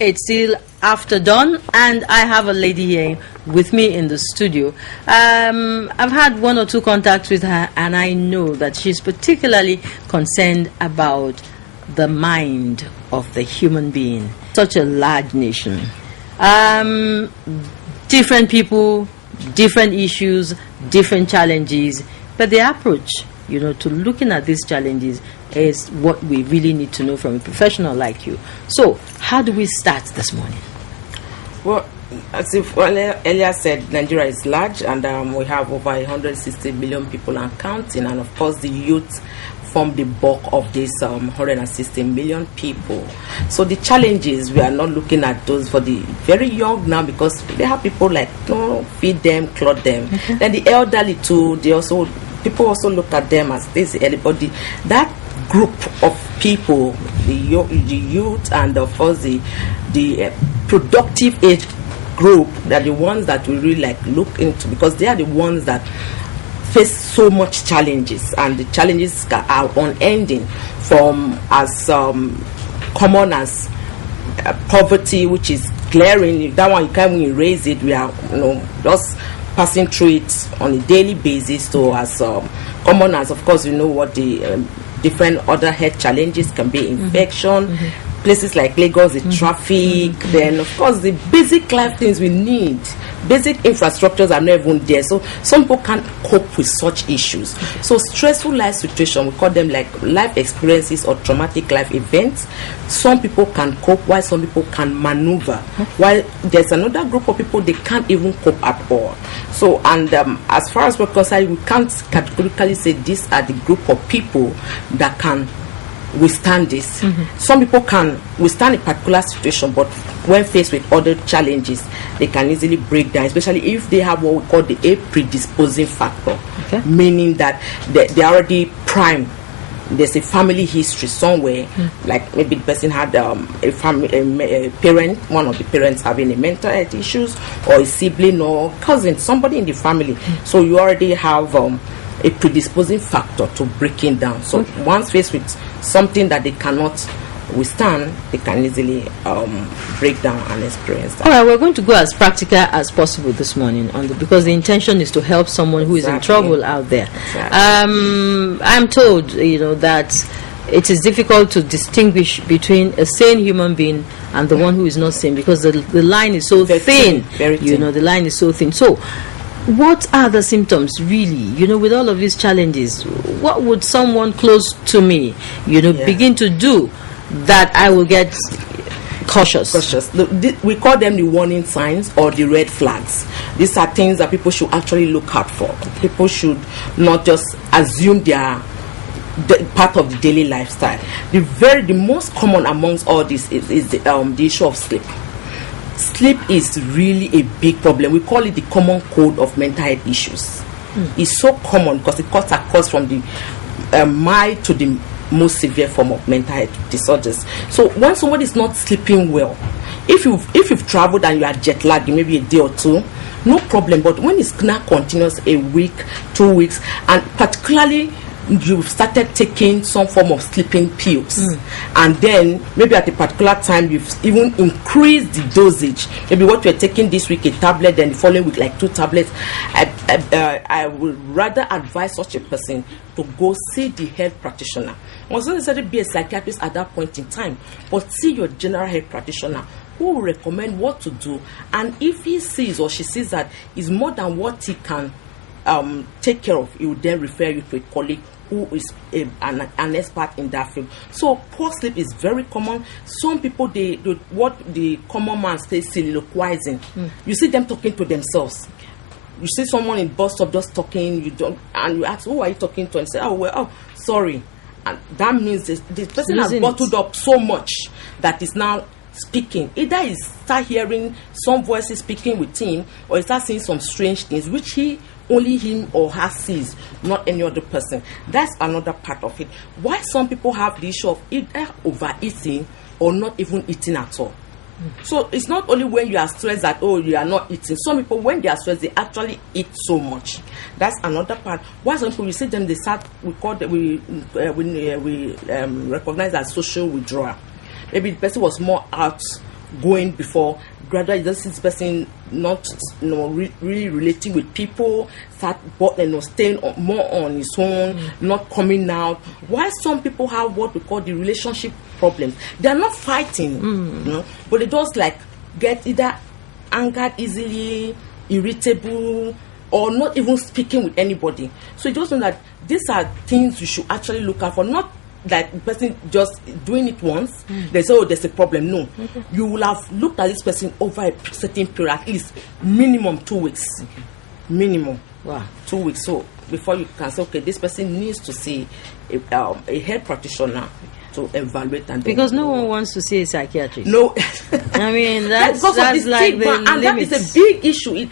It's still after dawn, and I have a lady here with me in the studio. I've had one or two contacts with her, and I know that she's particularly concerned about the mind of the human being. Such a large nation. Different people, different issues, different challenges, but the approach, to looking at these challenges is what we really need to know from a professional like you. So, how do we start this morning? Well, as if earlier said, Nigeria is large, and we have over 160 million people and counting, and of course the youth form the bulk of this 160 million people. So the challenges, we are not looking at those for the very young now, because they have people like feed them, clothe them. Okay. Then the elderly too, people also look at them as this anybody. That group of people, the youth, and of course the productive age group, they're the ones that we really look into, because they are the ones that face so much challenges, and the challenges are unending, from as common as poverty, which is glaring. That one you can't even erase it. We are just passing through it on a daily basis. So as common as, of course, what the different other health challenges can be: infection, places like Lagos, the traffic, then of course the basic life things we need. Basic infrastructures are not even there, so some people can't cope with such issues. So stressful life situation, we call them like life experiences or traumatic life events. Some people can cope, while some people can maneuver, while there's another group of people, they can't even cope at all. So, and as far as we're concerned, we can't categorically say these are the group of people that can withstand this. Some people can withstand a particular situation, but when faced with other challenges, they can easily break down, especially if they have what we call a predisposing factor, meaning that they're already primed. There's a family history somewhere, like maybe the person had a parent, one of the parents having a mental health issues, or a sibling or cousin, somebody in the family. So you already have a predisposing factor to breaking down. So once faced with something that they cannot withstand, they can easily break down and experience that. All right, we're going to go as practical as possible this morning because the intention is to help someone who is in trouble out there. I'm told, that it is difficult to distinguish between a sane human being and the one who is not sane, because the line is so thin. Very thin. The line is so thin. So, what are the symptoms really? With all of these challenges, what would someone close to me, begin to do that I will get cautious? We call them the warning signs or the red flags. These are things that people should actually look out for. People should not just assume they are part of the daily lifestyle. The most common amongst all this is the issue of sleep. Sleep is really a big problem. We call it the common cold of mental health issues. It's so common because it cuts across from the mild to the most severe form of mental health disorders. So when somebody is not sleeping well, if you've traveled and you are jet lagged, maybe a day or two, no problem. But when it's now continuous, a week, 2 weeks, and particularly you've started taking some form of sleeping pills, and then maybe at a particular time you've even increased the dosage. Maybe what you're taking this week, a tablet, then the following week like 2 tablets. I would rather advise such a person to go see the health practitioner. Must not necessarily be a psychiatrist at that point in time, but see your general health practitioner, who will recommend what to do. And if he sees or she sees that is more than what he can take care of, he will then refer you to a colleague who is an expert in that field. So poor sleep is very common. Some people, what the common man says, soliloquizing. You see them talking to themselves. You see someone in bus stop just talking, and you ask, who are you talking to? And say, sorry. And that means this person has bottled up so much that is now speaking. Either he start hearing some voices speaking with him, or he start seeing some strange things which only him or her sees, not any other person. That's another part of it. Why some people have the issue of either overeating or not even eating at all. So it's not only when you are stressed that you are not eating. Some people, when they are stressed, they actually eat so much. That's another part. Why some people, we see them, they start, we recognize as social withdrawal. Maybe the person was more out going before. Gradually, you just see this person not, really relating with people, start, staying more on his own, not coming out. While some people have what we call the relationship problems, they are not fighting, but they just like get either angered easily, irritable, or not even speaking with anybody. So you just know that these are things you should actually look out for, not that the person just doing it once, they say, oh, there's a problem. No. You will have looked at this person over a certain period, at least minimum 2 weeks. Minimum. Wow. 2 weeks. So before you can say, okay, this person needs to see a health practitioner to evaluate. And because no one wants to see a psychiatrist. No. I mean, that's like the and limits. that is a big issue.